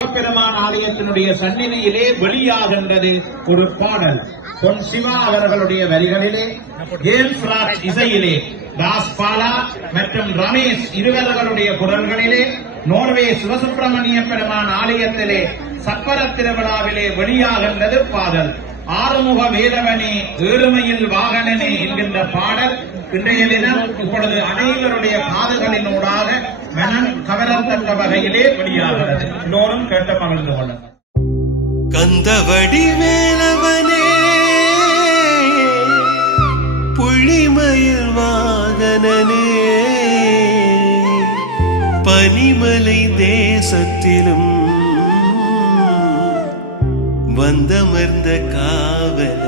பெருமான் ஆலயத்தினுடைய சந்நிதியிலே வெளியாகின்றது ஒரு பாடல். பொன் சிவா அவர்களுடைய வரிகளிலே, ஜேம்ஸ் ராஜ் இசையிலே, தாஸ் பாலா மற்றும் ரமேஷ் இருவர்களுடைய குரல்களிலே, நோர்வே சிவசுப்பிரமணிய பெருமான் ஆலயத்திலே சப்பர திருவிழாவிலே வெளியாகின்றது பாடல். ஆறுமுக வேலவனே ஏழுமையில் வாகனனே என்கின்ற பாடல் இன்றைய தினம் இப்பொழுது அனைவருடைய காதுகளினூடாக மனம் கவரத்தக்க வகையிலே வெளியாகிறது. எல்லோரும் கேட்டு மகிழ்ந்து கொள்ளுங்கள். கந்தவடி வேலவனே புள்ளிமயில் வாகனனே பனிமலை தேசத்திலும் வந்தமர்ந்த காவலனே.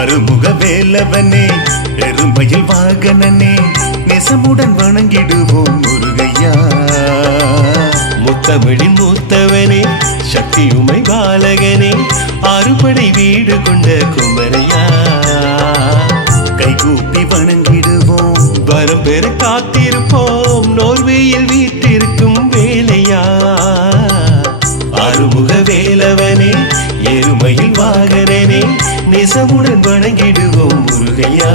அருமுக வேலவனே எருமையில் வாகனனே நெசமுடன் வணங்கிடுவோம் முருகையா. முத்தமிழின் மூத்தவனே சக்தியுமை பாலகனே அறுபடை வீடு கொண்ட குமரையா. கைகூப்பி வணங்கிடுவோம் வரம் பெற காத்திருப்போம் நோர்வேயில் வீட்டிருக்கும் வேலையா. அருமுக வேலவனே எருமையில் வாகனனே நெசமுடன் வணங்கிடுவோம் முருகையா.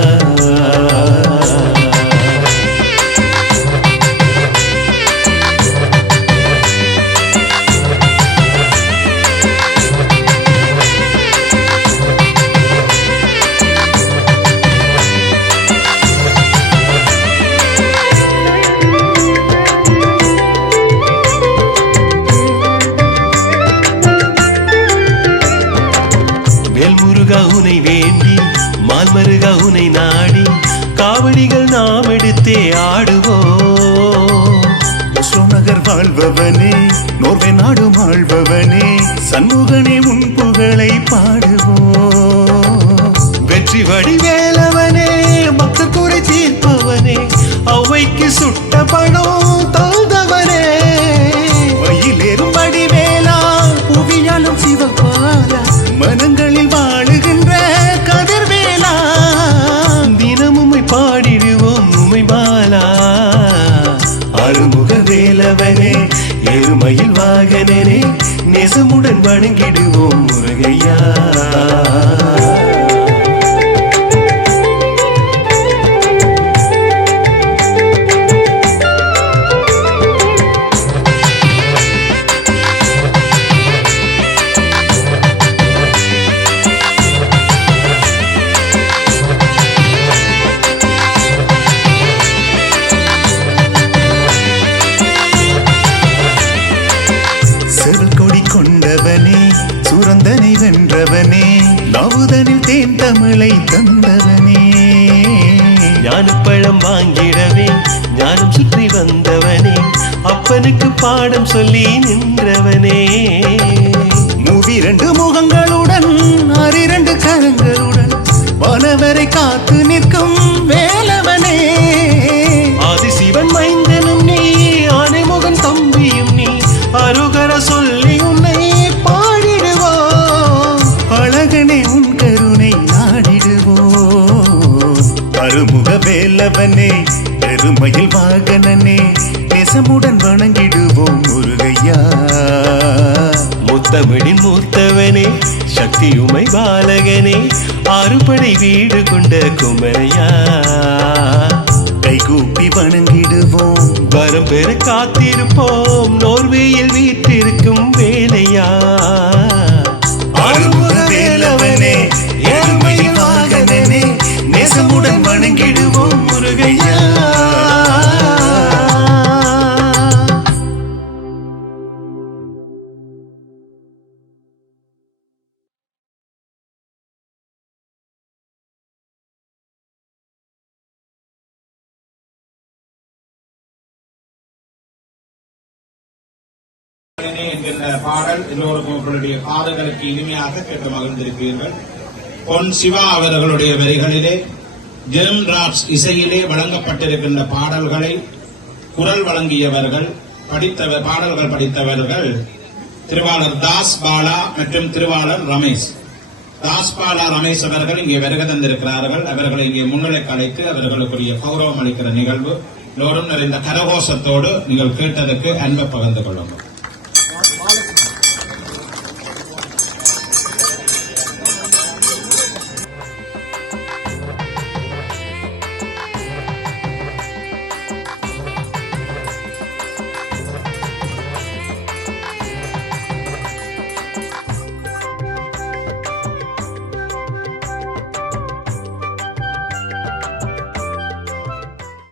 வேல்முருகா உனை வேண்டி மால்மருகா உனை நாடி காவடிகள் நாம் எடுத்தே ஆடுவோம். நகர் வாழ்பவனே நோர்வே நாடு வாழ்பவனே சண்முகனே உன் புகழை பாடுவோம். வெற்றி வடிவேலவனே பக்தர் குறை தீர்ப்பவனே அவைக்கு சுட்ட பணம் தந்தவனே. வயிலேறும் வடிவேலா புவியாலும் சிவபாலா மனங்களில் வாழுகின்ற கதிர்வேலா தினமும் பாடிடுவோம் உமை பாலா. அருமுக வேலவனே எருமையில் வாகனனே நெசமுடன் வணங்கிடுவோம் முருகையா. செவல் கொடி கொண்டவனே சுரந்தனை வென்றவனே நவுதனில் தேன் தமிழை தந்தவனே. ஞானப்பழம் வாங்கிடவே ஞானம் சுற்றி வந்தவனே அப்பனுக்கு பாடம் சொல்லி நின்றவனே. மூவிரண்டு முகங்களுடன் ஆறிரண்டு கரங்களுடன் வானவரை காத்து நிற்கும் வேலவனே. ஆதிசிவன் மைந்தனும் நீ ஆனைமுகன் தம்பியும் நீ அருகர சொல்லி உன்னை பாடிடுவோம் அழகனே உன் கருணை நாடிடுவோம். அருமுக வேலவனே எருமையில் வாகனனே நெசமுடன் வணங்கிடுவோம் முருகையா. முத்தமிழின் மூத்தவனே சக்தியுமை பாலகனே அறுபடை வீடு கொண்ட குமரையா. கைகூப்பி வணங்கிடுவோம் வரம் பெற காத்திருப்போம் நோர்வேயில் வீட்டிருக்கும் வேலையா. அருமுக வேலவனே எருமையில் வாகனனே நேசமுடன் வணங்கிடுவோம் முருகையா. என்கின்ற பாடல் எல்லோருக்கும் உங்களுடைய காதுகளுக்கு இனிமையாக கேட்டு மகிழ்ந்திருப்பீர்கள். பொன் சிவா அவர்களுடைய வரிகளிலே ஜெர்ம் டிராப்ஸ் இசையிலே வழங்கப்பட்டிருக்கின்ற பாடல்களை குரல் வழங்கியவர்கள் பாடல்கள் படித்தவர்கள் திருவாளர் தாஸ் பாலா மற்றும் திருவாளர் ரமேஷ். தாஸ் பாலா ரமேஷ் அவர்கள் இங்கே வருகை தந்திருக்கிறார்கள். அவர்களை இங்கே முன்னிலைக்கு அழைத்து அவர்களுக்குரிய கௌரவம் அளிக்கிற நிகழ்வு. எல்லோரும் நிறைந்த கரகோஷத்தோடு நீங்கள் கேட்டதற்கு அன்பை பகிர்ந்து கொள்ளுங்கள்.